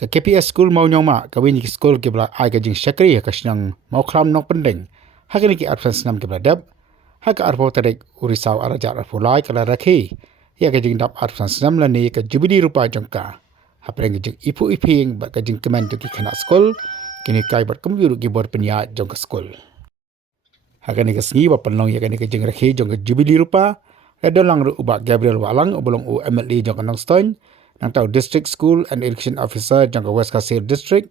ke KPS school mau nyoma ke wini school ke bela ai ke jing syakri ke senang mau klam nok pendeng hakini ki advance nam ke bela ha ke arpo tarik urisau araja arpo lai ke la rakhi ya ke jing dap advance nam la ni ke jubidi rupa jangka hapreng jing ipu iping ba ke jing kemen ki khana school kini kai bat kombiru ki bor penya jangka school hakini ke sngi ba penlong ya ke jing rakhi jangka jubidi rupa Dalang ru ubak Gabriel Walang ubulong u MLE jangka Nongstoin nang tau District School and Election Officer jangka West Kasir District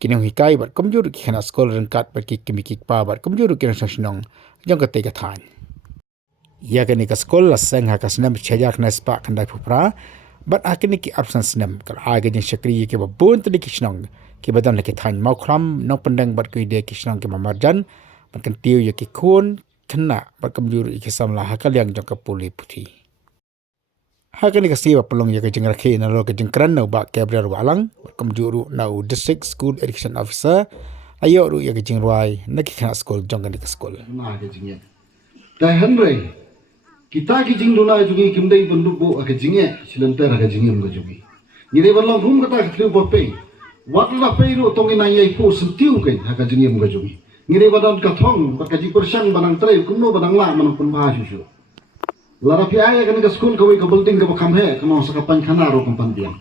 kini hikai bat komjur ki khana school rengkat bat ki kimiki pa bat komjur ki nang jangka tega than ya kini ka school la sang ha kasnam chajak na spa kandai phupra bat akini ki absence nam kal aga jing shakri ki ba bun tli ki snang ki badan la ki than mau khram nok pendang bat ki de ki snang ki mamarjan bat kan tiu ya ki khun kena berkemjur iki samlah hakal yang jangka puli putih. Hakani kasi pelong ya kejeng rakhi na lo kejeng kran na ba Gabriel Walang berkemjuru na District School Education Officer ayo ru ya kejeng ruai na kikana school jangka ni school. Na kejengnya. Dai hanrei kita kejeng duna jungi kimdai bendu bo kejengnya silenter kejengnya mo jungi. Ngire balong rum kata kethlu bope. Watla peiru tongina yai po sentiu kai kejengnya mo jungi. Ngiri badan kathong bakaji persang banang tray kuno banang la manang pun bahasyu lara pi aya kan ke school kawai ke building ke bakam he kano sakapan khana ro kampan biang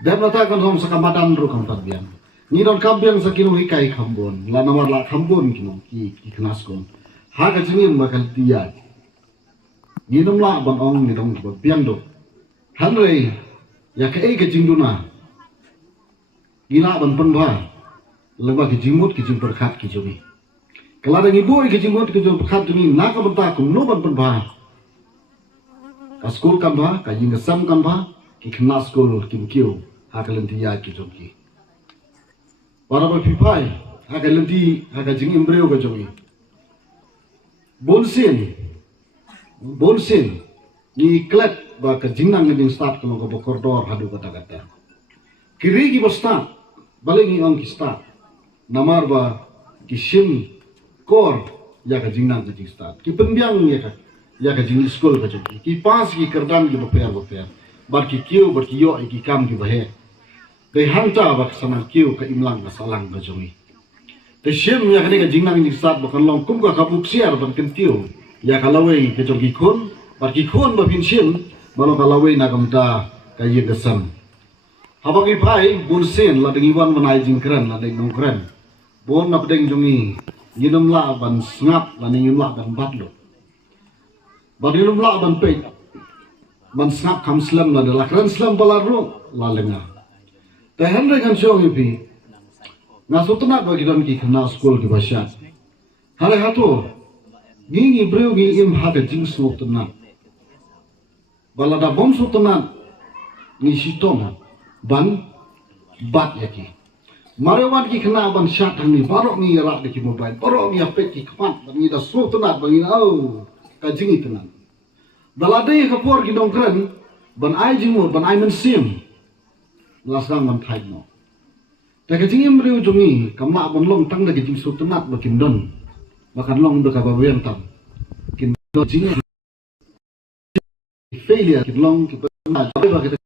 dab nata kan hom sakamadan ro kampan biang ni don kambiang sakino hikai khambon la namar la khambon kino ki khana school ha ka jingin bakal tiya ni dom la ban ong ni dom biang do hanrei ya ke ke jingduna gila ban pun bah leba ki jimut ki jim berkat ki jumi kala da ngiboi ki jimut ki jim berkat jumi na ka banta ku no ban ba ka school kan ba ka jing sam kan ba ki khna school ki bukiu ha ka lenti ya ki jumi para ba pipai ha ka lenti ha ka jing imbreu ka jumi bolsin ni klet ba ka jing nang ngin start ko ko koridor hadu kata kata kiri ki start balik ni on ki start namar ba kishim kor ya ka jingnang ka jing start ki penbiang ya ka jing school ka jing ki pas ki kerdan ki baper bar ki kiu bar ki yo ki kam ki bahe te hanta ba sana kiu ka imlang ka salang ka jong te shim ya ka ni ka jingnang jing start ba kan long kum ka kabuk siar ban kan tiu ya ka lawe ka jong ki khun bar ki khun ba pin shim ba lo ka lawe na kamta ka ye ka sam habagi pai bulsin la dengiwan manai jing kran la deng nong kran bon na pedeng jungi yinum la ban ngap la ni yum la ban batlo ban yinum la ban pe ban ngap kam slam la de la kran slam balaro la lenga te henre kan song ipi na sutna ba gidan ki khna school ki basha hale hato ngi breu ngi im ha de jing sutna balada bom sutna ni sitona ban bat yaki Marewan ki kena ban syat ni barok ni rak di mobile barok ni apek ki kmat ni da so tenat bang au ka jingi tenat dalade ka por ki dongkran ban ai jingu ban ai men sim lasang ban thai no ta ka jingi mriu jungi kama ban long tang da ki jing so tenat ba kim don bakan long da ka ba wen tam kin do jingi failure ki long ki ba